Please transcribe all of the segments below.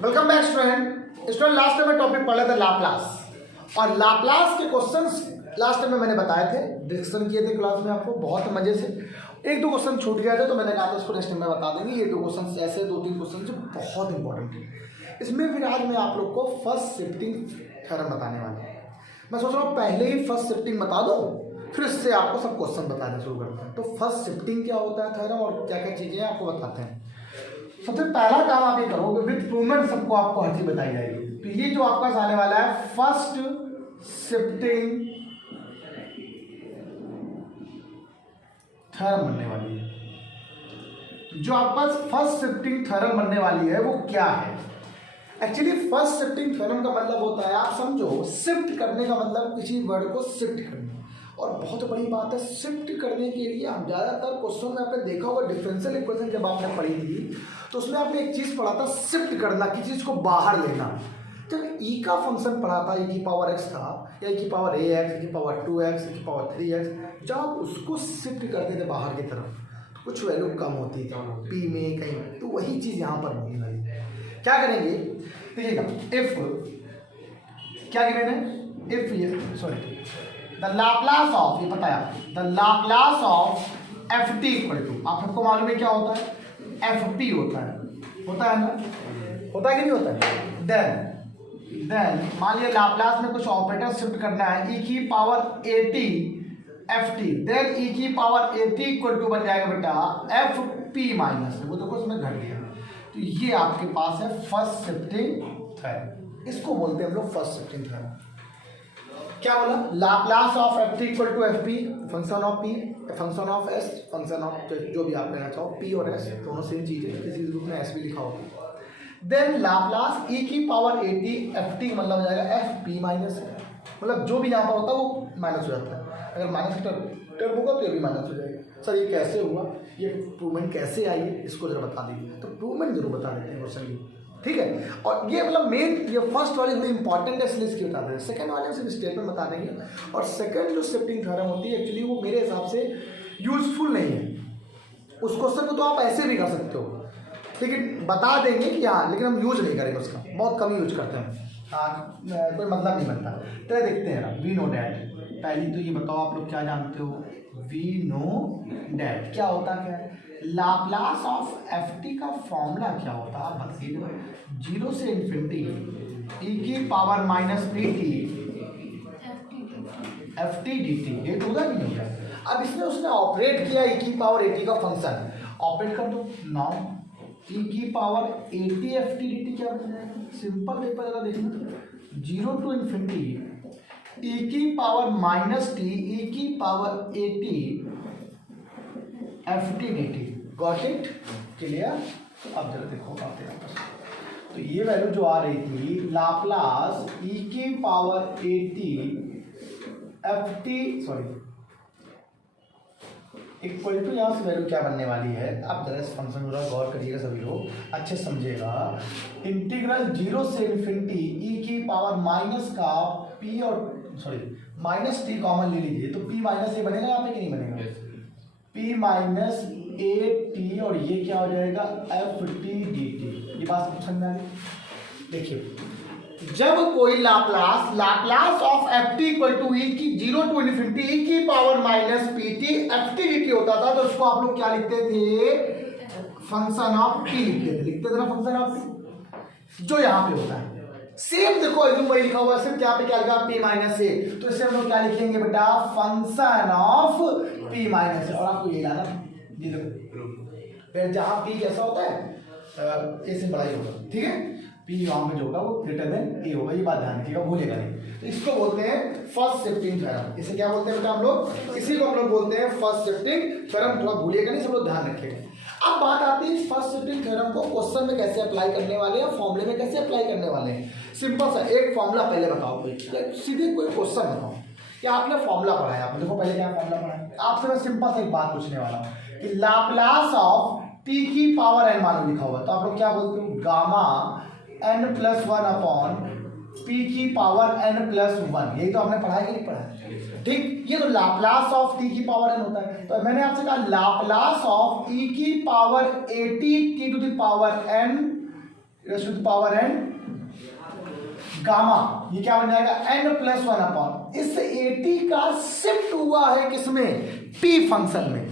Welcome back student last time में topic पढ़ रहे थे लाप्लास और लाप्लास के क्वेश्चंस लास्ट टाइम में मैंने बताए थे, डिस्कशन किए थे क्लास में आपको बहुत मजे से। एक दो क्वेश्चन छूट गया था तो मैंने कहा था उसको नेक्स्ट टाइम में बता देंगे। ये दो क्वेश्चन ऐसे दो तीन क्वेश्चन जो बहुत इंपॉर्टेंट है। इसमें फिर आज मैं आप लोग को फर्स्ट शिफ्टिंग थ्योरम बताने वाला हूँ। मैं सोच रहा हूँ पहले ही फर्स्ट शिफ्टिंग बता दो, फिर इससे आपको सब क्वेश्चन बताना शुरू करते हैं। तो फर्स्ट शिफ्टिंग क्या होता है थ्योरम और क्या क्या चीज़ें आपको बताते हैं। सबसे पहला काम आप ये करोगे, विद प्रूवमेंट सबको आपको हर चीज बताई जाएगी। तो ये जो आपका आने वाला है फर्स्ट शिफ्टिंग थ्योरम बनने वाली है। जो आपका फर्स्ट शिफ्टिंग थ्योरम बनने वाली है वो क्या है? एक्चुअली फर्स्ट शिफ्टिंग थ्योरम का मतलब होता है, आप समझो शिफ्ट करने का मतलब किसी वर्ड को शिफ्ट करना। और बहुत बड़ी बात है, शिफ्ट करने के लिए हम ज़्यादातर क्वेश्चन में आपने देखा होगा डिफरेंशियल इक्वेशन जब आपने पढ़ी थी तो उसमें आपने एक चीज़ पढ़ा था शिफ्ट करना, किसी चीज़ को बाहर लेना। जब ई का फंक्शन पढ़ा था, ई की पावर एक्स था या ई की पावर ए एक्स, ई की पावर 2x, ई की पावर 3x, जब आप उसको शिफ्ट करते थे बाहर की तरफ तो कुछ वैल्यू कम होती थी पी में कहीं, तो वही चीज़ यहाँ पर होने वाली। क्या करेंगे देखिएगा, इफ क्या गिवन है, इफ ये सॉरी द लाप्लास ऑफ, ये पता है the Laplace of F T equal to, आप सबको मालूम है क्या होता है, एफ पी होता है ना, होता है कि नहीं होता है। देन मान लिया लाप्लास में कुछ ऑपरेटर शिफ्ट करना है, ई की power A T F T, then E की power A T equal to बन जाएगा बेटा एफ पी माइनस, वो देखो इसमें घट गया। तो ये आपके पास है फर्स्ट शिफ्टिंग थ्योरम, इसको बोलते हैं हम लोग फर्स्ट शिफ्टिंग थ्योरम। क्या बोला, Laplace of F T equal to F P, function of P, function of S, function of जो भी आप लेना चाहो, पी और एस दोनों सेम चीज है, किसी ग्रुप में एस भी लिखा होगा। देन लाप्लास ई की power A T F T मतलब हो जाएगा एफ पी माइनस, मतलब जो भी यहाँ पर होता है वो माइनस हो जाता है। अगर माइनस की टर्म होगा तो ये भी माइनस हो जाएगा। सर ये कैसे हुआ, ये प्रूवमेंट कैसे आई है, इसको जरा बता दीजिए। तो प्रूवमेंट जरूर बता देते हैं क्वेश्चन की, ठीक है। और ये मतलब मेन, ये फर्स्ट वाले में इंपॉर्टेंट है इसलिए इसकी बता दें, सेकंड वाले में सिर्फ स्टेटमेंट बता देंगे। और सेकंड जो शिफ्टिंग थ्योरम होती है एक्चुअली वो मेरे हिसाब से यूजफुल नहीं है। उस क्वेश्चन को तो आप ऐसे भी कर सकते हो, लेकिन बता देंगे कि हाँ, लेकिन हम यूज नहीं करेंगे उसका, बहुत कम यूज करते हैं। हाँ कोई मतलब नहीं बनता। तो देखते हैं ना, वी नो डैट। पहली तो ये बताओ आप लोग क्या जानते हो, वी नो डैट क्या होता क्या है। लाप्लास ऑफ एफ टी का फॉर्मूला क्या होता है आप बताइए। 0 से इन्फिनिटी ई की power minus P T F T D T, ये होगा कि नहीं होगा। अब इसमें उसने ऑपरेट किया ई की पावर ए टी का फंक्शन, ऑपरेट कर दो। नाउ ई की power A T F T D T क्या बन जाएगा, सिंपल पेपर जरा देखना, 0 टू इन्फिनिटी ई की पावर माइनस टी ई की power A T F T D T. Got it, clear. अब जरा देखो आते हैं, तो ये वैल्यू जो आ रही थी लाप्लास ई की power A T F T sorry equal to, यहाँ से वैल्यू क्या बनने वाली है, आप जरा इस फंक्शन को गौर करिएगा, सभी लोग अच्छे समझिएगा। इंटीग्रल 0 से इन्फिनिटी ई की पावर माइनस का पी और सॉरी माइनस टी कॉमन ले लीजिए, तो पी माइनस ए बनेगा यहाँ पे कि नहीं बनेगा, पी माइनस ए टी, और ये क्या हो जाएगा एफ टी डी टी। ये बात समझ में आ गई। देखिए जब कोई Laplace of F T equal to E की 0 टू इन्फिनिटी ई की power minus P T F T D T होता था, तो उसको आप लोग क्या लिखते थे, फंक्शन ऑफ टी लिखते थे ना, फंक्शन ऑफ टी जो यहाँ पे होता है। सेम देखो एकदम वही लिखा हुआ है, सिर्फ यहाँ पे क्या लिखा पी माइनस ए, तो इससे हम लोग क्या लिखेंगे बेटा, फंक्शन ऑफ पी माइनस ए। और आपको ये लाना, ये देखो फिर जहाँ पी कैसा होता है ए से बड़ा ही होगा, ठीक है, पी यहाँ पे जो होगा वो ग्रेटर देन ए होगा, ये बात ध्यान रखिएगा, भूलेगा नहीं। तो इसको बोलते हैं फर्स्ट शिफ्टिंग थ्योरम। इसे क्या बोलते हैं बेटा हम लोग, इसी को हम लोग बोलते हैं फर्स्ट शिफ्टिंग थ्योरम। थोड़ा भूलिएगा नहीं, सब लोग ध्यान रखिएगा। अब बात आती है फर्स्ट शिफ्टिंग थ्योरम को क्वेश्चन में कैसे अप्लाई करने वाले हैं, फॉर्मूले में कैसे अप्लाई करने वाले हैं। सिंपल सा एक फॉर्मूला पहले बताओ, कोई सीधे कोई क्वेश्चन बताओ कि आपने फॉर्मूला पढ़ा है, आपने देखो पहले क्या फॉर्मूला पढ़ा है। आपसे मैं सिंपल सा एक बात पूछने वाला हूँ कि लाप्लास ऑफ टी की पावर एन मानो लिखा हुआ है, तो आप लोग क्या बोलते हो, gamma n plus 1 upon P की पावर n प्लस 1। यही तो आपने पढ़ा है कि नहीं पढ़ा है, ठीक। ये तो लाप्लास ऑफ टी की पावर n होता है। तो मैंने आपसे कहा लाप्लास ऑफ ई की power 80 T to the power n raise to the power n gamma, ये क्या बन जाएगा n+1 अपॉन इस 80 का शिफ्ट हुआ है किसमें, p फंक्शन में।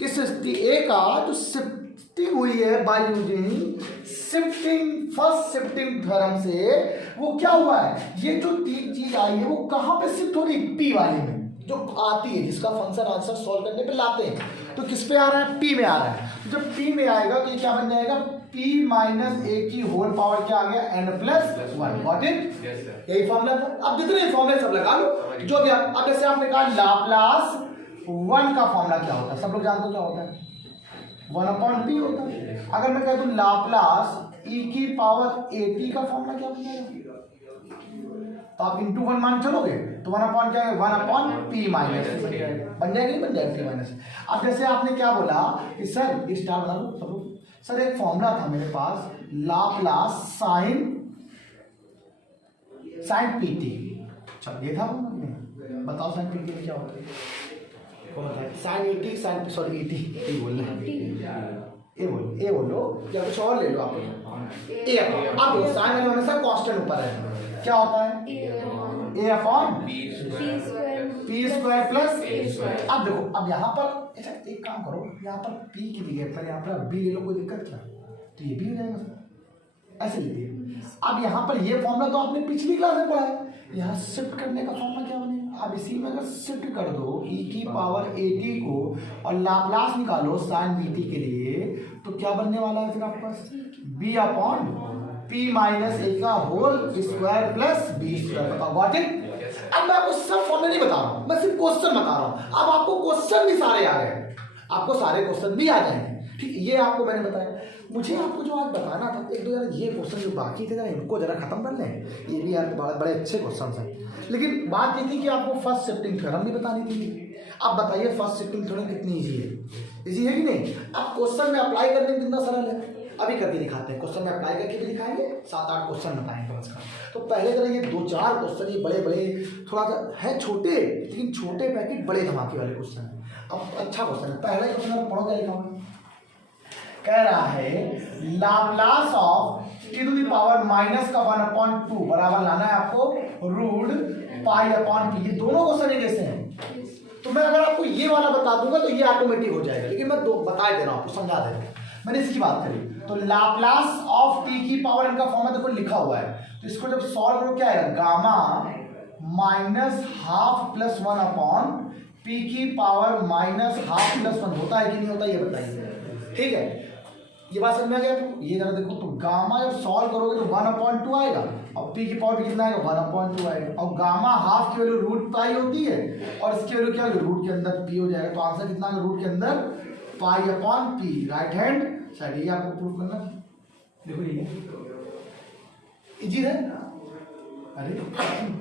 इस a का जो शिफ्टिंग हुई है by using shifting first shifting theorem से, वो क्या हुआ है, ये जो तीन चीज आई है वो कहां पे शिफ्ट हो रही है, p वाले में जो आती है, जिसका फंक्शन आंसर सॉल्व करने पे लाते हैं। तो किस पे आ रहा है, p में आ रहा है। तो जब p में आएगा तो ये क्या बन जाएगा, p माइनस a की होल पावर क्या आ गया, n+1। गॉट इट, यही फॉर्मूला था। अब जितने फॉर्मूले सब लगा लो जो भी। अब जैसे आपने कहा लाप्लास 1 का फॉर्मूला क्या होता है, सब लोग जानते हो क्या होता है, 1/p होता है। अगर मैं कह दूं लाप्लास e की पावर at का फॉर्मूला क्या बन जाएगा, तो आप इंटू 1 मान चलोगे तो 1 क्या है, 1/p माइनस बन जाएगा, बन जाएगा, बन जाएगा p माइनस। अब जैसे आपने क्या बोला कि सर स्टार बना लो सब लोग, सर एक फॉर्मूला था मेरे पास लाप्लास साइन pt। चल ये था, बताओ साइन pt क्या होता है, साइन 80 साइन सॉरी 80 ये बोल रहे हैं, ए बोलो या कुछ और ले लो आप। ए अब साइन में हमेशा कांस्टेंट ऊपर है, क्या होता है a upon p square plus a square. अब देखो, अब यहाँ पर एक काम करो, यहाँ पर p की जगह पर यहाँ पर b ले लो, कोई दिक्कत क्या, तो ये भी हो जाएगा, ऐसे लीजिए। अब यहाँ पर ये फॉर्मूला तो आपने पिछली क्लास में पढ़ा है, यहाँ शिफ्ट करने का फॉर्मूला क्या बनेगा, अब इसी में अगर शिफ्ट कर दो e की पावर 80 को और लाप्लास निकालो साइन bt के लिए, तो क्या बनने वाला है फिर आपके पास, b upon p minus a का whole square plus b square. बताओ गॉट इट। अब मैं आपको सब फॉर्मूले नहीं बता रहा हूँ, मैं सिर्फ क्वेश्चन बता रहा हूँ। अब आपको क्वेश्चन भी सारे आ गए, आपको सारे क्वेश्चन भी आ जाएंगे, ठीक, ये आपको मैंने बताया। मुझे आपको जो आज बताना था, एक दो यार ये क्वेश्चन जो बाकी थे जरा इनको जरा खत्म कर लें, ये भी यार बड़े अच्छे क्वेश्चन हैं। लेकिन बात ये थी कि आपको फर्स्ट शिफ्टिंग थ्योरम भी बतानी थी। अब बताइए फर्स्ट शिफ्टिंग थ्योरम कितनी ईजी है, ईजी है कि नहीं। अब क्वेश्चन में अप्लाई करने में कितना सरल है, अभी करके दिखाते हैं। क्वेश्चन में अप्लाई करके भी दिखाएंगे, 7-8 क्वेश्चन बताएंगे उसका। तो पहले तरह ये 2-4 क्वेश्चन, ये बड़े बड़े थोड़ा सा है छोटे, लेकिन छोटे पैकेट बड़े धमाके वाले क्वेश्चन है। अब अच्छा क्वेश्चन है, पहला क्वेश्चन आप पढ़ो क्या लिखा हुआ, कह रहा है Laplace of T to the power minus का 1/2 बराबर लाना है आपको रूट पाई अपॉन टी। ये दोनों क्वेश्चन एक जैसे हैं, तो मैं अगर आपको ये वाला बता दूंगा तो ये ऑटोमेटिक हो जाएगा, लेकिन मैं दो बता दे रहा हूं आपको, समझा दे रहा हूं। मैंने इसकी बात करी तो लाप्लास ऑफ टी की पावर इनका फॉर्मूला देखो लिखा हुआ है, तो इसको जब सॉल्व करो क्या है, gamma minus half plus 1 upon P की पावर माइनस हाफ प्लस 1 होता है कि नहीं होता, ये बताइए। ठीक है, ये बात समझ में आ गया आपको। ये जरा देखो, तो गामा जब सॉल्व करोगे तो 1/2 आएगा, और पी की पावर कितना आएगा, 1/2 आएगा, और गामा हाफ की वैल्यू रूट पाई होती है, और इसकी वैल्यू क्या होगी, रूट के अंदर पी हो जाएगा। तो आंसर कितना है, रूट के अंदर pi upon P, right hand side. ये आपको प्रूफ करना, देखो ये इजी है। अरे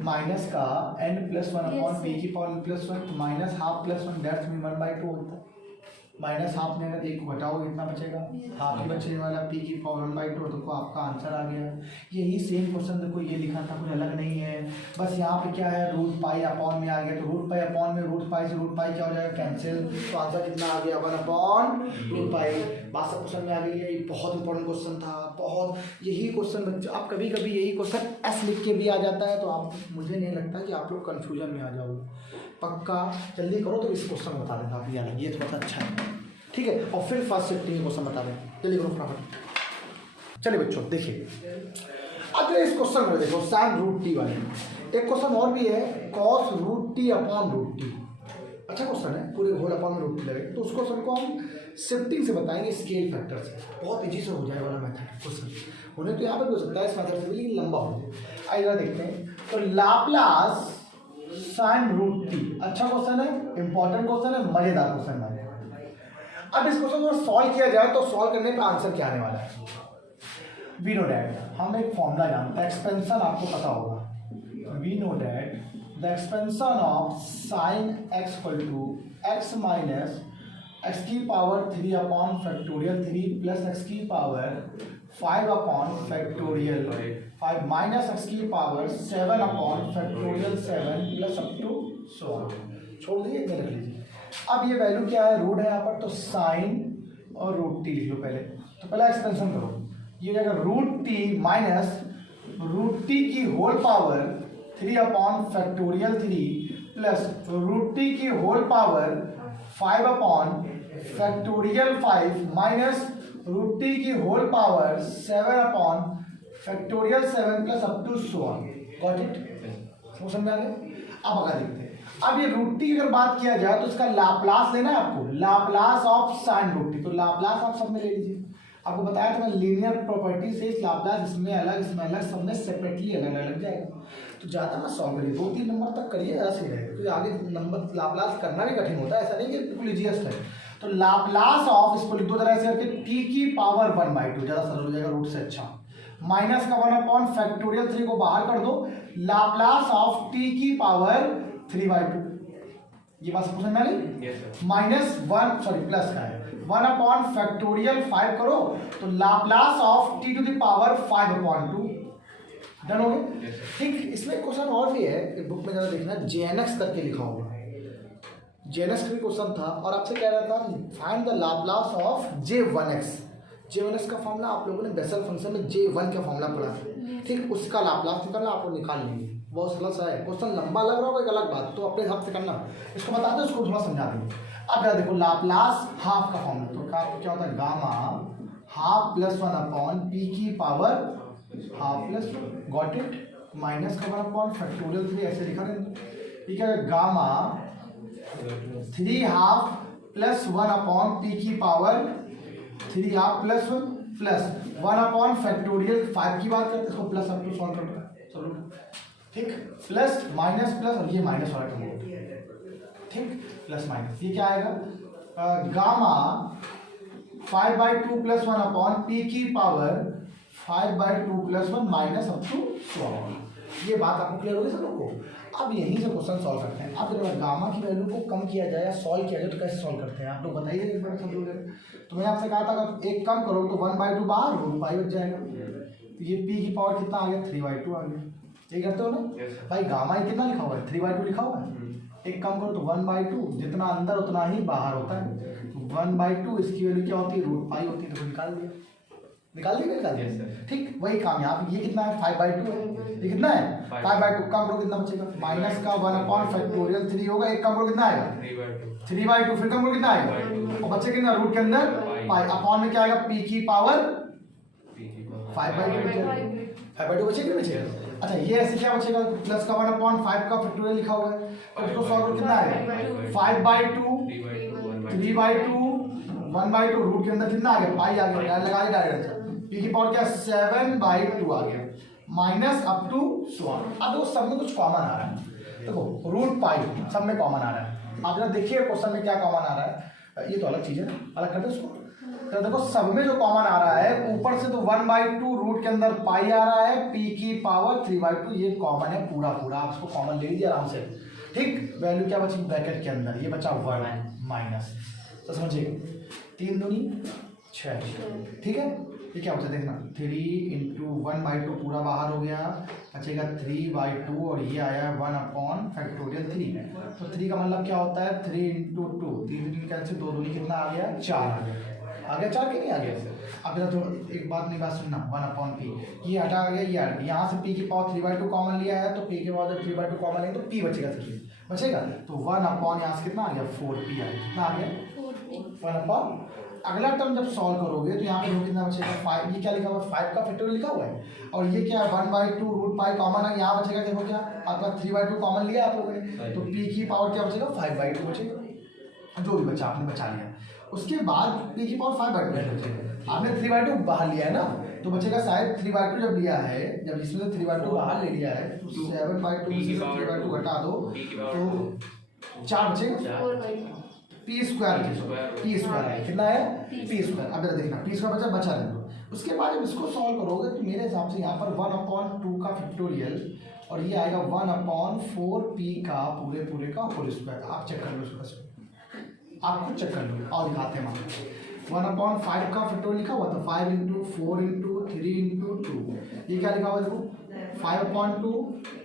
माइनस का n+1 अपॉन पी की power n+1 minus half plus 1 that's mean 1/2 होता है। माइनस हाफ में अगर 1 को घटाओ कितना बचेगा, हाफ ही बचने वाला, पी की पावर 1/2, तो आपका आंसर आ गया। यही सेम क्वेश्चन देखो ये लिखा था, कुछ अलग नहीं है, बस यहाँ पे क्या है रूट पाई अपॉन में आ गया, तो रूट पाई अपॉन में रूट पाई से रूट पाई क्या हो जाएगा, कैंसिल, तो आंसर कितना आ गया 1/√पाई। बात सब क्वेश्चन में आ गई है। ये बहुत इंपॉर्टेंट क्वेश्चन था, बहुत। यही क्वेश्चन बच्चे आप कभी कभी यही क्वेश्चन एस लिख के भी आ जाता है, तो आप मुझे नहीं लगता कि आप लोग कन्फ्यूजन में आ जाओगे। पक्का जल्दी करो तो इस क्वेश्चन बता देना आप, ये थोड़ा सा अच्छा है, ठीक है। और फिर फर्स्ट शिफ्टिंग क्वेश्चन बता दें, जल्दी करो फटाफट। चलिए बच्चों देखिए, अब इस क्वेश्चन में देखो साइन रूट टी वाले, एक क्वेश्चन और भी है cos root T upon root T. अच्छा क्वेश्चन है, पूरे होल अपॉन रूट टी लगे, तो उस क्वेश्चन को हम शिफ्टिंग से बताएंगे, स्केल फैक्टर से। बहुत इजी से हो जाएगा वाला मेथड क्वेश्चन, होने तो यहाँ पर भी हो सकता है इस मेथड से भी, लेकिन लंबा हो जाए। आइए देखते हैं, तो लाप्लास साइन रूट टी, अच्छा क्वेश्चन है, इंपॉर्टेंट क्वेश्चन है, मजेदार क्वेश्चन है। अब इस क्वेश्चन को सॉल्व किया जाए तो सॉल्व करने का आंसर क्या आने वाला है, वी नो डैट, हम एक फॉर्मूला जानते हैं, एक्सपेंशन आपको पता होगा। We know that the expansion of sine x equal to x minus x की power 3 upon factorial 3 plus x की power 5 upon factorial 5 minus x की power 7 upon factorial 7 plus up to so on. छोड़ दीजिए, इतने रख लीजिए। अब ये वैल्यू क्या है, रूट है यहाँ पर, तो साइन और रूट टी लिख लो पहले। तो पहले एक्सपेंशन करो, ये हो जाएगा root t minus root t की whole power 3 upon factorial 3 plus root t की whole power 5 upon factorial 5 minus root t की whole power 7 upon factorial 7 plus up to so on. Got it? समझ में आ गया? अब अगर देखते हैं, अब ये रूट टी की अगर बात किया जाए तो इसका लाप्लास लेना है आपको, Laplace of sine root T. तो लाप्लास आप सब में ले लीजिए। आपको बताया था मैं लीनियर प्रॉपर्टी से इस लाप्लास इसमें अलग सब में सेपरेटली अलग अलग जाएगा। तो ज़्यादा मत सॉल्व करिए, 2-3 नंबर तक करिए, ऐसे रहेगा, क्योंकि आगे नंबर लाप्लास करना भी कठिन होता है, ऐसा नहीं कि बिल्कुल इजीएस्ट है। तो लाप्लास ऑफ, इसको लिख दो तरह से करके, टी की पावर 1/2, ज़्यादा सरल हो जाएगा, रूट से अच्छा। माइनस का 1 अपॉन फैक्टोरियल 3 को बाहर कर दो, लाप्लास ऑफ टी की पावर 3/2। ये बात समझ में आ गई? माइनस 1 सॉरी प्लस का है 1 अपॉन फैक्टोरियल 5 करो तो Laplace of T to the power 5/2। Done हो गए? ठीक। इसमें क्वेश्चन और भी है, बुक में जरा देखना, जेएनएक्स करके लिखा होगा। जेएनएक्स का भी क्वेश्चन था और आपसे कह रहा था find the Laplace of J1x। J1x का फॉर्मूला आप लोगों ने बेसल फंक्शन में J1 का फॉर्मूला पढ़ा था, ठीक। उसका लाप्लास निकालना, आप लोग निकाल लेंगे, बहुत सरल सा है। क्वेश्चन लंबा लग रहा होगा एक अलग बात, तो अपने हिसाब से करना। इसको बता दो, इसको थोड़ा समझा देंगे। अब जरा देखो, लाप्लास हाफ का फॉर्मूला, तो क्या होता है, gamma half plus 1 upon P की power half plus, got it, minus का 1 अपॉन फैक्टोरियल 3, ऐसे लिखा देंगे। ठीक है, gamma 3 half plus 1 upon P की power 3 half plus 1 plus 1 upon factorial 5 की बात करते हैं, इसको प्लस अप टू सॉल्व करते हैं। चलो ठीक, प्लस माइनस प्लस, और ये माइनस वाला टर्म होता है, ठीक, प्लस माइनस, ये क्या आएगा, गामा 5/2 प्लस 1 अपॉन पी की power 5/2 plus 1 minus up to 100। ये बात आपको क्लियर होगी सब लोग को? अब यहीं से क्वेश्चन सॉल्व करते हैं। अब जब गामा की वैल्यू को कम किया जाए या सॉल्व किया जाए तो कैसे सॉल्व करते हैं, आप लोग बताइए एक बार सब लोग। तो मैंने आपसे कहा था अगर एक कम करो तो 1/2 बाहर रूट पाई बच जाएगा। तो ये पी की पावर कितना आ गया, 3/2 आ गया। ये करते हो ना भाई, गामा कितना लिखा हुआ है, 3/2 लिखा हुआ है। एक कम करो तो 1/2, जितना अंदर उतना ही बाहर होता है। 1/2 इसकी वैल्यू क्या होती है, रूट पाई होती है, तो निकाल दिया, निकाल दिया। ठीक, वही काम यहाँ पे। ये कितना है, 5/2 है। ये कितना है, 5/2। कम करो कितना बचेगा, माइनस का 1 अपॉन फैक्टोरियल 3 होगा। एक कम करो कितना आएगा, 3/2। फिर कम करो कितना आएगा, और बच्चे कितना, रूट के अंदर पाई, अपॉन में क्या आएगा, पी की पावर 5/2 बचेगा। 5/2 बचेगा नहीं बचेगा? अच्छा, ये ऐसे क्या बचेगा, प्लस का 1 अपॉन 5 का फैक्टोरियल लिखा हुआ है, तो इसको सॉल्व करो कितना आएगा, 5/2 3/2 1/2, रूट के अंदर कितना आ गया, पाई आ गया, लगा दिया डायरेक्ट। पी की पावर क्या, 7/2 आ गया, माइनस अप टू 100। अब देखो सब में कुछ कॉमन आ रहा है, देखो रूट पाई सब में कॉमन आ रहा है। आप जरा देखिए क्वेश्चन में क्या कॉमन आ रहा है, ये तो अलग चीज है, अलग करते हैं इसको। तो देखो सब में जो कॉमन आ रहा है, ऊपर से तो 1/2 रूट के अंदर पाई आ रहा है, पी की पावर 3/2, ये कॉमन है पूरा पूरा, आप इसको कॉमन ले लीजिए आराम से। ठीक, वैल्यू क्या बची ब्रैकेट के अंदर, ये बचा 1 माइनस, तो समझिए 3 दूनी 6। ठीक है, ये क्या होता है देखना, 3 इंटू 1/2 पूरा बाहर हो गया, बचेगा 3/2, और ये आया 1 अपॉन फैक्टोरियल 3। तो 3 का मतलब क्या होता है, 3 इंटू 2, 3 दूनी कैंसिल, 2 दूनी कितना आ गया, 4 आ गया। 4 के नहीं आ गया। अब जरा तो एक बात नहीं, बात सुनना, 1 अपॉन पी, ये हटा गया, ये हट गया, यहाँ से पी की पावर 3/2 कॉमन लिया है, तो पी के बाद जब 3/2 कॉमन लेंगे तो पी बचेगा, बचेगा, तो 1 अपॉन यहाँ से कितना आ गया, 4p आ गया। कितना आ गया, 1 अपॉन। अगला टर्म जब सॉल्व करोगे तो यहाँ पे कितना बचेगा, 5। ये क्या लिखा हुआ है, 5 का फैक्टोरियल लिखा हुआ है, और ये क्या है 1/2 रूट पाई कॉमन है, यहाँ बचेगा, देखो क्या आपका 3/2 कॉमन लिया आप लोगों ने, तो पी की पावर क्या बचेगा, 5/2 बचेगा, जो भी बचा आपने बचा लिया। उसके बाद पी की पावर 5/2 बचेगा, आपने 3/2 बाहर लिया है ना, तो बचेगा शायद 3/2 जब लिया है, जब इसमें से 3/2 बाहर ले लिया है, तो 7/2 से 3/2 घटा दो तो 4 बचेगा, पी स्क्वायर कितना है, पी स्क्वायर। अब जरा देखना, पी स्क्वायर बचा दो। उसके बाद जब इसको सॉल्व करोगे तो मेरे हिसाब से यहाँ पर 1/2 का फैक्टोरियल, और ये आएगा 1/4p का पूरे का होल स्क्वायर। आप चेक कर लो उसको, आप खुद चेक कर लो, और दिखाते हैं हम। 1/5 का फैक्टोरियल लिखा हुआ था, 5 इंटू 4 इंटू 3 इंटू 2, ये क्या लिखा हुआ देखो, 5/2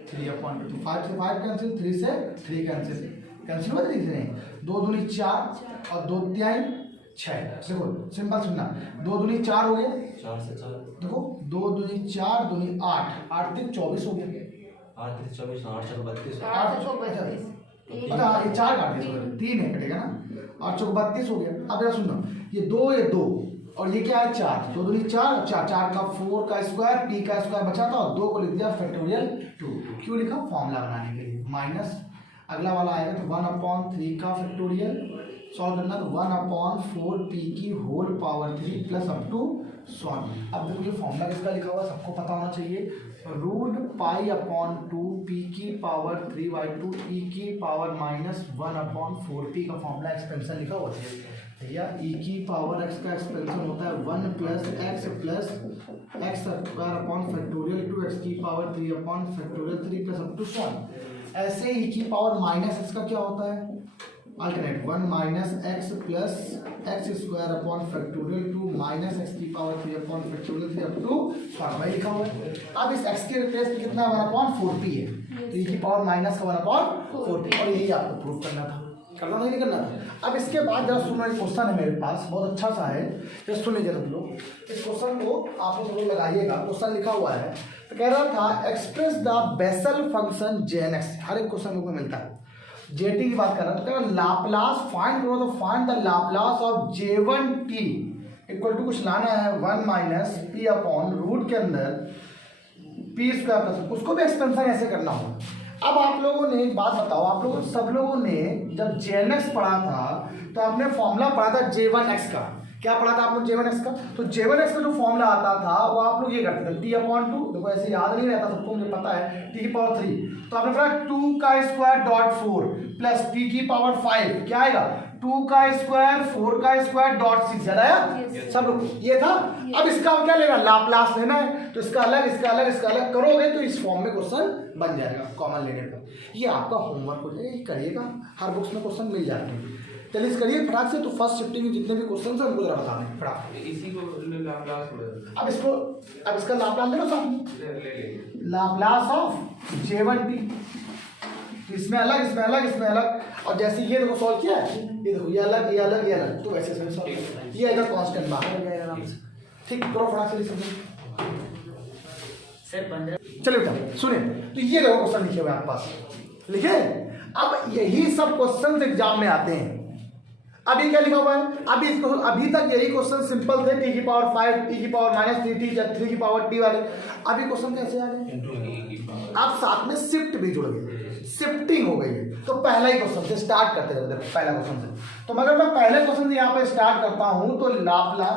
3/2, 5 से 5 कैंसिल, 3 से 3 कैंसिल हुआ, 3 से नहीं, 2 दूनी 4 और 2 तिहाई 6। देखो सिंपल सुनना, 2 दूनी 4 हो गया, 4 से 4, देखो 2 दूनी 4 दूनी 8, 8 3 24 हो गया, 8 3 24, 8 4 32, 8 को 32, अच्छा ये 4 काट दिया, 3 है कटेगा ना, 8 चौक 32 हो गया। अब जरा सुनना, ये 2 ये 2 और ये क्या है 4, 2 दूनी 4, 4 का 4 का स्क्वायर, p का स्क्वायर बचा था और 2 को लिख दिया फैक्टोरियल 2। क्यों लिखा? फॉर्मूला बनाने के लिए। माइनस अगला वाला आएगा तो 1/3 का फैक्टोरियल, सॉल्व करना तो 1/4 p की whole power 3 plus up to solve. अब देखो ये फॉर्मूला किसका लिखा हुआ सबको पता होना चाहिए, √π/2 p की पावर 3/2 e की पावर -1/4p का फॉर्मूला एक्सपेंशन लिखा हुआ है भैया। e की पावर x का एक्सपेंशन होता है 1 + x square upon factorial 2x की पावर 3/फैक्टोरियल 3 प्लस अप टू सॉल्व। ऐसे e की पावर -x का क्या होता है alternate 1 - x plus x square upon factorial 2 - x की power 3 upon factorial 3 up to solve लिखा हुआ है। अब इस x के रिप्लेस में कितना 1/4p है, तो e की पावर माइनस का 1/4p, और यही आपको प्रूफ करना था, करना नहीं करना था। अब इसके बाद जरा सुनो, एक क्वेश्चन है मेरे पास बहुत अच्छा सा है, जरा सुन लीजिए सब लोग, इस क्वेश्चन को आप लोग लगाइएगा। क्वेश्चन लिखा हुआ है तो कह रहा था express the Bessel function jnx, हर एक क्वेश्चन को मिलता है। जेटी की बात कर रहा है तो कह रहा लाप्लास फाइंड करो, तो find the Laplace of j1t equal to कुछ लाना है 1 - p अपॉन रूट के अंदर p स्क्वायर प्लस, उसको भी एक्सपेंशन ऐसे करना होगा। अब आप लोगों ने एक बात बताओ, आप लोगों सब लोगों ने जब jnx पढ़ा था तो आपने फॉर्मूला पढ़ा था j1x का, क्या पढ़ा था आप लोग j1x का, तो j1x का जो फॉर्मूला आता था वो आप लोग ये करते थे t/2, देखो ऐसे याद नहीं रहता सबको, मुझे पता है t की पावर 3, तो आपने पढ़ा 2 का स्क्वायर डॉट 4 प्लस t की पावर 5, क्या आएगा 2 का स्क्वायर 4 का स्क्वायर डॉट 6, याद आया सब लोग, ये था। अब इसका क्या लेना, लाप्लास लेना है, तो इसका अलग इसका अलग इसका अलग करोगे तो इस फॉर्म में क्वेश्चन बन जाएगा कॉमन लेने पर। ये आपका होमवर्क हो जाएगा, ये करिएगा, हर बुक्स में क्वेश्चन मिल जाते हैं। चलिए इस करिए फटाक से, तो फर्स्ट शिफ्टिंग के जितने भी क्वेश्चन हैं उनको जरा बता दें फटाक। इसी को लाप्लास अब इसको, अब इसका लाप्लास ले लो साहब, लाप्लास ऑफ j1t, इसमें अलग इसमें अलग इसमें अलग, और जैसे ये देखो सॉल्व किया है, ये देखो ये अलग ये अलग ये अलग, तो ऐसे सॉल्व ये आएगा कांस्टेंट बाहर आ जाएगा आराम से। ठीक करो फटाक से सर। चलिए बेटा सुनिए, तो ये देखो क्वेश्चन लिखे हुए आपके पास, लिखे। अब यही सब क्वेश्चन एग्जाम में आते हैं। अभी क्या लिखा हुआ है, अभी इसको अभी तक यही क्वेश्चन सिंपल थे, t की पावर 5 t की पावर -3t 3 की पावर t वाले। अभी क्वेश्चन कैसे आ गए, अब साथ में शिफ्ट भी जुड़ गए, शिफ्टिंग हो गई है। तो पहला ही क्वेश्चन से स्टार्ट करते हैं, पहला क्वेश्चन से। तो मगर मैं पहले क्वेश्चन से यहाँ पे स्टार्ट करता हूं तो लाप्लास,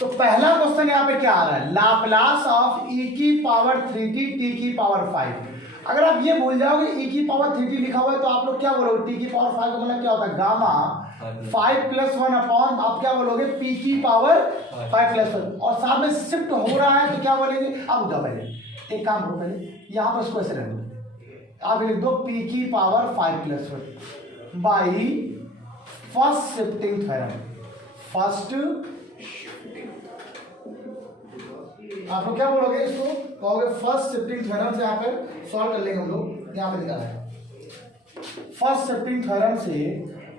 तो पहला क्वेश्चन यहाँ पे क्या आ रहा है, लाप्लास ऑफ e की पावर 3t t की पावर 5। अगर आप ये भूल जाओगे e की पावर 3t लिखा हुआ है तो आप लोग क्या बोलोगे, t की पावर 5 का मतलब क्या होता है, गामा 5 + 1 अपॉन, आप क्या बोलोगे p की पावर 5 + 1, और साथ में शिफ्ट हो रहा है तो क्या बोलेंगे। अब उठा पहले एक काम करो, पहले यहाँ पर इसको ऐसे रख दो, आप लिख दो p की power 5 + 1 by first shifting theorem. First आप लोग क्या बोलोगे, इसको कहोगे फर्स्ट शिफ्टिंग थ्योरम से यहाँ पे सॉल्व कर लेंगे हम लोग, यहाँ पे निकाला है। फर्स्ट शिफ्टिंग थ्योरम से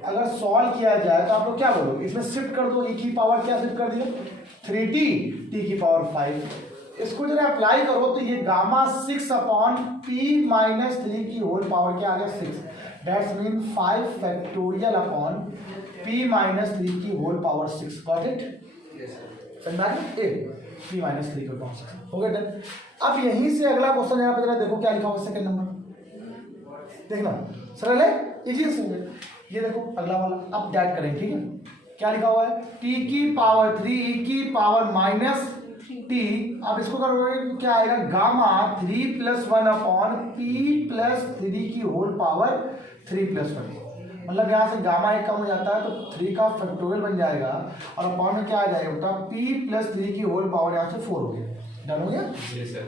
अगर सॉल्व किया जाए तो आप लोग क्या बोलोगे, इसमें शिफ्ट कर दो, e की पावर क्या शिफ्ट कर दिया 3t t की पावर 5, इसको जब अप्लाई करो तो ये गामा 6 अपॉन p - 3 की होल पावर क्या आ गया 6, that's mean 5 factorial upon p - 3 की होल पावर 6। गॉट इट, समझ आ गया, p - 3 को पहुंच सकते हो गया डन। अब यहीं से अगला क्वेश्चन यहाँ पे जरा देखो क्या लिखा हुआ सेकंड नंबर, देखना सरल है, इजी है। ये देखो अगला वाला अब डैट करेंगे, ठीक है। क्या लिखा हुआ है, t की पावर 3 e की पावर -t, अब इसको करोगे तो क्या आएगा, गामा 3 + 1 अपॉन p + 3 की होल पावर 3 + 1, मतलब यहाँ से गामा 1 कम हो जाता है तो 3 का फैक्टोरियल बन जाएगा, और अपॉन में क्या आ जाएगा बेटा p + 3 की होल पावर यहाँ से 4 हो गया। डन हो गया,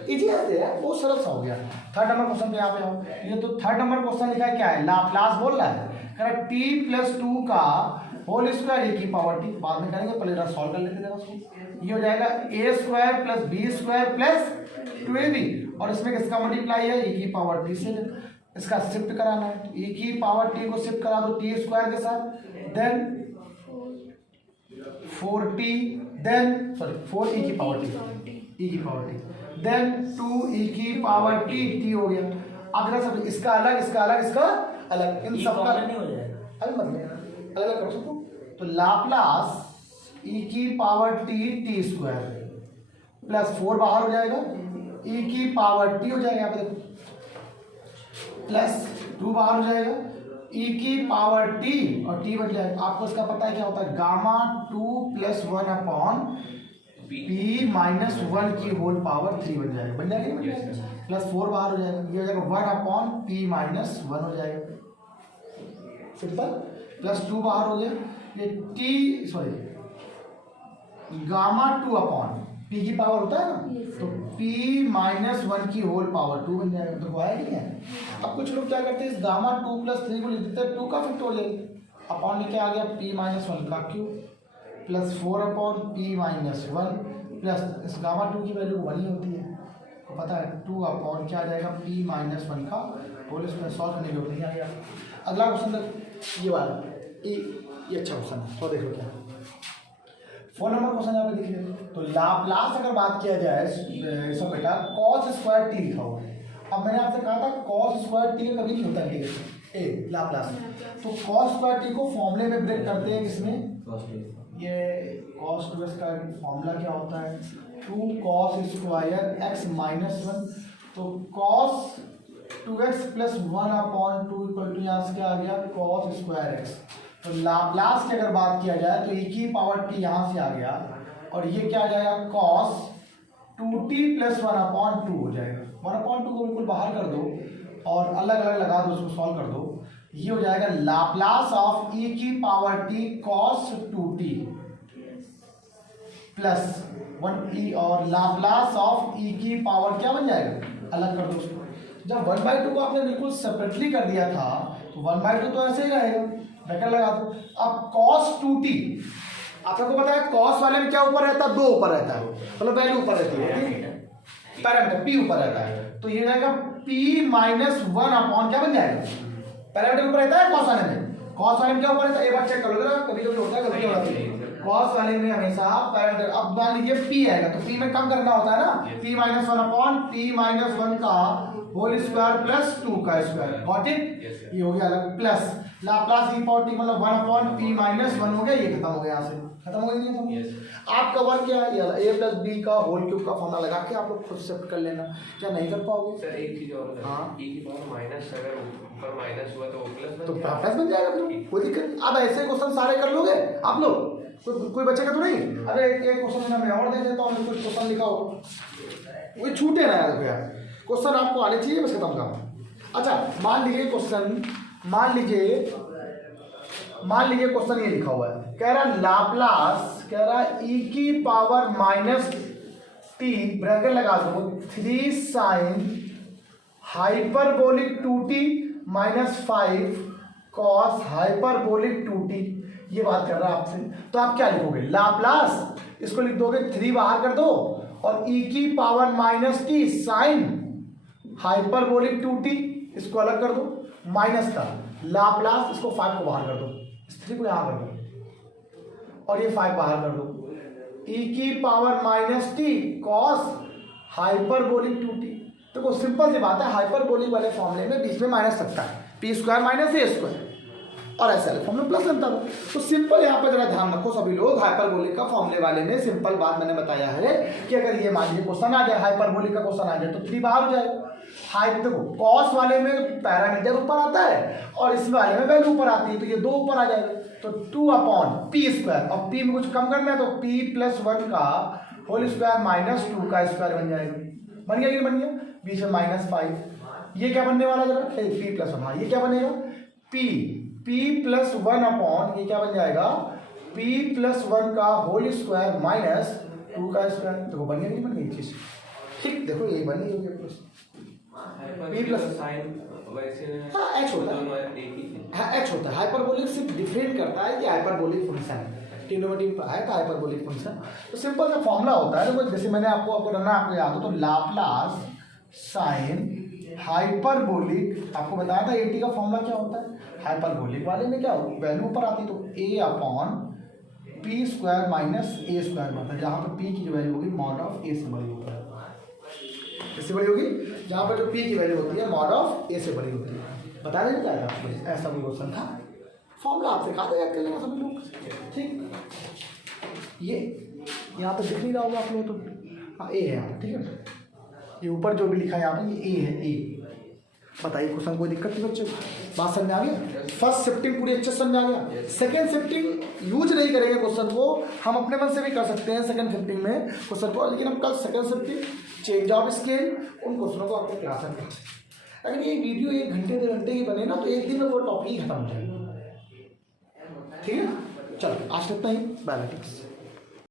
इजी है, बहुत सरल सा हो गया। थर्ड नंबर क्वेश्चन पे यहाँ पे आओ, ये तो थर्ड नंबर क्वेश्चन लिखा है क्या है, लाप्लास बोल रहा है, कह रहा t + 2 का होल स्क्वायर e की पावर t, बाद में करेंगे, पहले जरा सॉल्व कर लेते हैं उसको। ये हो जाएगा a² + b² + 2ab, और इसमें किसका मल्टीप्लाई है, e की पावर t से, इसका शिफ्ट कराना है, e की पावर t को शिफ्ट करा दो t² के साथ, then 4t, then sorry 4e की पावर t, e की पावर t, देन 2e की पावर t, t हो गया। अगला सब इसका अलग, इसका अलग, इसका अलग, इन सब का नहीं हो जाएगा। अलग मत लेना, अलग अलग करो सबको। तो लाप्लास e की power t, t square plus 4 बाहर हो जाएगा, e की पावर t हो जाएगा, यहाँ पे देखो प्लस 2 बाहर हो जाएगा, e की पावर t और t बन जाएगा। आपको इसका पता है क्या होता है, gamma 2 plus 1 upon p minus 1 की होल पावर 3 बन जाएगा, बन जाएगा, बन जाएगा। प्लस 4 बाहर हो जाएगा, ये हो जाएगा 1 अपॉन p माइनस 1 हो जाएगा, सिंपल। प्लस 2 बाहर हो गया, ये t sorry gamma 2 upon p की पावर होता है ना, तो p माइनस 1 की होल पावर 2 बन जाएगा। तो आया कि नहीं है? अब कुछ लोग क्या करते हैं, इस गामा 2 प्लस 3 को लिख देते हैं 2 का फैक्टोरियल, अपॉन लिखे आ गया p माइनस 1 का cube plus 4 upon p minus 1 plus इस गामा 2 की वैल्यू 1 ही होती है, तो पता है 2 अपॉन क्या आ जाएगा, p माइनस 1 का होल स्क्वायर। सॉल्व करने की जरूरत नहीं आ गया। अगला क्वेश्चन ये वाला, ये अच्छा क्वेश्चन है, तो देखो क्या 4 नंबर क्वेश्चन यहाँ पे देखिए। तो लाप्लास अगर बात किया जाए सब बेटा cos स्क्वायर t लिखा हुआ है। अब मैंने आपसे कहा था cos स्क्वायर t कभी नहीं होता इंटीग्रेशन ए लाप्लास, तो cos स्क्वायर t को फॉर्मूले में ब्रेक करते हैं किसमें, ये cos 2x का फॉर्मूला क्या होता है, 2 cos स्क्वायर x माइनस 1, तो cos 2x plus 1 upon 2 equal to यहाँ से क्या आ गया, cos स्क्वायर x। तो लाप्लास की अगर बात किया जाए तो e की पावर t यहाँ से आ गया, और ये क्या आ जाएगा, cos 2t प्लस 1 अपॉन 2 हो जाएगा। 1 अपॉन 2 को बिल्कुल बाहर कर दो और अलग अलग लगा दो, उसको सॉल्व कर दो, ये हो जाएगा लाप्लास ऑफ e की power t cos 2t plus 1e, और लाप्लास ऑफ e की पावर क्या बन जाएगा, अलग कर दो उसको। जब 1/2 को आपने बिल्कुल सेपरेटली कर दिया था तो 1/2 तो ऐसे ही रहेगा, ब्रैकेट लगा दो। अब cos 2t आप सबको पता है cos वाले में क्या ऊपर रहता है, 2 ऊपर रहता है, मतलब वैल्यू ऊपर रहती है, पैरामीटर p ऊपर रहता है, तो ये जाएगा p माइनस 1 अपॉन क्या बन जाएगा, पैरामीटर ऊपर रहता है cos वाले में, cos वाले में क्या ऊपर रहता है, एक बार चेक कर लो जरा, कभी कभी होता है कभी नहीं होता है। cos वाले में हमेशा पैरामीटर, अब मान लीजिए p आएगा तो p में कम करना होता है ना, p minus 1 upon p minus 1 का होल स्क्वायर प्लस 2 का स्क्वायर, गॉट इट। ये हो गया अलग, plus Laplace e power t मतलब 1 अपॉन p माइनस 1 हो गया, ये खत्म हो गया, यहाँ से खत्म हो गया नहीं खत्म। आपका वर्क क्या है, a प्लस b का होल क्यूब का फॉर्मूला लगा के आप लोग खुद शिफ्ट कर लेना, क्या नहीं कर पाओगे सर एक चीज और है, हाँ। e की पावर माइनस अगर ऊपर माइनस हुआ तो वो प्लस तो प्लस बन जाएगा, फिर कोई दिक्कत। अब ऐसे क्वेश्चन सारे कर लोगे आप लोग, कोई बचेगा तो नहीं। अरे एक क्वेश्चन मैं और दे देता हूँ, कुछ क्वेश्चन लिखा हो वो छूटे ना यार, भैया क्वेश्चन आपको आने चाहिए, बस खत्म काम। अच्छा मान लीजिए क्वेश्चन, मान लीजिए क्वेश्चन ये लिखा हुआ है, कह रहा लाप्लास, कह रहा e की पावर माइनस t ब्रैकेट लगा दो 3 sine hyperbolic 2t minus 5 cos hyperbolic 2t, ये बात कर रहा है आपसे। तो आप क्या लिखोगे, लाप्लास इसको लिख दोगे 3 बाहर कर दो और e की power minus t sine hyperbolic 2t इसको अलग कर दो, माइनस का लाप्लास इसको 5 को बाहर कर दो, इस 3 को यहाँ कर दो और ये 5 बाहर कर दो, e की power minus t cos hyperbolic 2t। देखो सिंपल सी बात है, हाइपरबोलिक वाले फॉर्मूले में बीच में माइनस लगता है, p square minus a square, और ऐसे वाले फॉर्मूले प्लस बनता है। तो सिंपल यहाँ पे जरा ध्यान रखो सभी लोग, हाइपरबोलिक का फॉर्मूले वाले में सिंपल बात मैंने बताया है कि अगर ये मान लीजिए क्वेश्चन आ जाए, हाइपरबोलिक का क्वेश्चन आ जाए तो 3 बाहर हो जाएगा। देखो कॉस वाले में पैरामीटर ऊपर आता है और इस वाले में वैल्यू ऊपर आती है, तो ये 2 ऊपर आ जाएगा, तो 2 अपॉन पी स्क्वायर, और p में कुछ कम करना है तो p प्लस 1 का होल स्क्वायर माइनस 2 का स्क्वायर बन जाएगा। बन गया कि नहीं बन गया, बीच में माइनस 5, ये क्या बनने वाला जरा, p प्लस 1, हाँ ये क्या बनेगा, p प्लस 1 अपॉन ये क्या बन जाएगा, p प्लस 1 का होल स्क्वायर माइनस 2 का स्क्वायर। देखो बन गया कि नहीं बन गई चीज, ठीक, देखो यही बन गई होगी p प्लस साइन वैसे हाँ x होता है, हाँ x होता है। हाइपरबोलिक सिर्फ डिफरेंट करता है कि हाइपरबोलिक फंक्शन है, ट्रिग्नोमेट्री में पढ़ा है था हाइपरबोलिक फंक्शन। तो सिंपल सा फॉर्मूला होता है, तो जैसे मैंने आपको रखना, आपको याद हो तो लाप्लास साइन हाइपरबोलिक, आपको बताया था 80 का फॉर्मूला क्या होता है, हाइपरबोलिक वाले में क्या वैल्यू ऊपर आती तो a upon P square minus A square बनता है, जहाँ पर p की जो वैल्यू होगी मॉड ऑफ a से बड़ी होती है। किससे बड़ी होगी? जहाँ पर जो p की वैल्यू होती है मॉड ऑफ a से बड़ी होती है। बताया नहीं क्या था? ऐसा कोई क्वेश्चन था, फॉर्मूला आपसे खा याद कर लेंगे सभी लोग। ठीक, ये यहाँ पर दिख नहीं रहा होगा आप लोग तो, हाँ ए है यहाँ पर, ठीक है। ये ऊपर जो भी लिखा है यहाँ पर ये ए है, ए। बताइए क्वेश्चन कोई दिक्कत नहीं बच्चों, बात समझ में आ गया? फर्स्ट शिफ्टिंग पूरी अच्छे समझ आ गया। सेकंड शिफ्टिंग यूज नहीं करेंगे क्वेश्चन को, हम अपने मन से भी कर सकते हैं सेकंड शिफ्टिंग में क्वेश्चन को, लेकिन हम कल second shifting change of scale उन क्वेश्चनों को आपको क्लास में करते हैं। अगर ये वीडियो 1 घंटे 2 घंटे की बने ना तो एक दिन में वो टॉपिक ही खत्म हो जाएगा। ठीक है, चलो आज इतना ही, मैथमेटिक्स।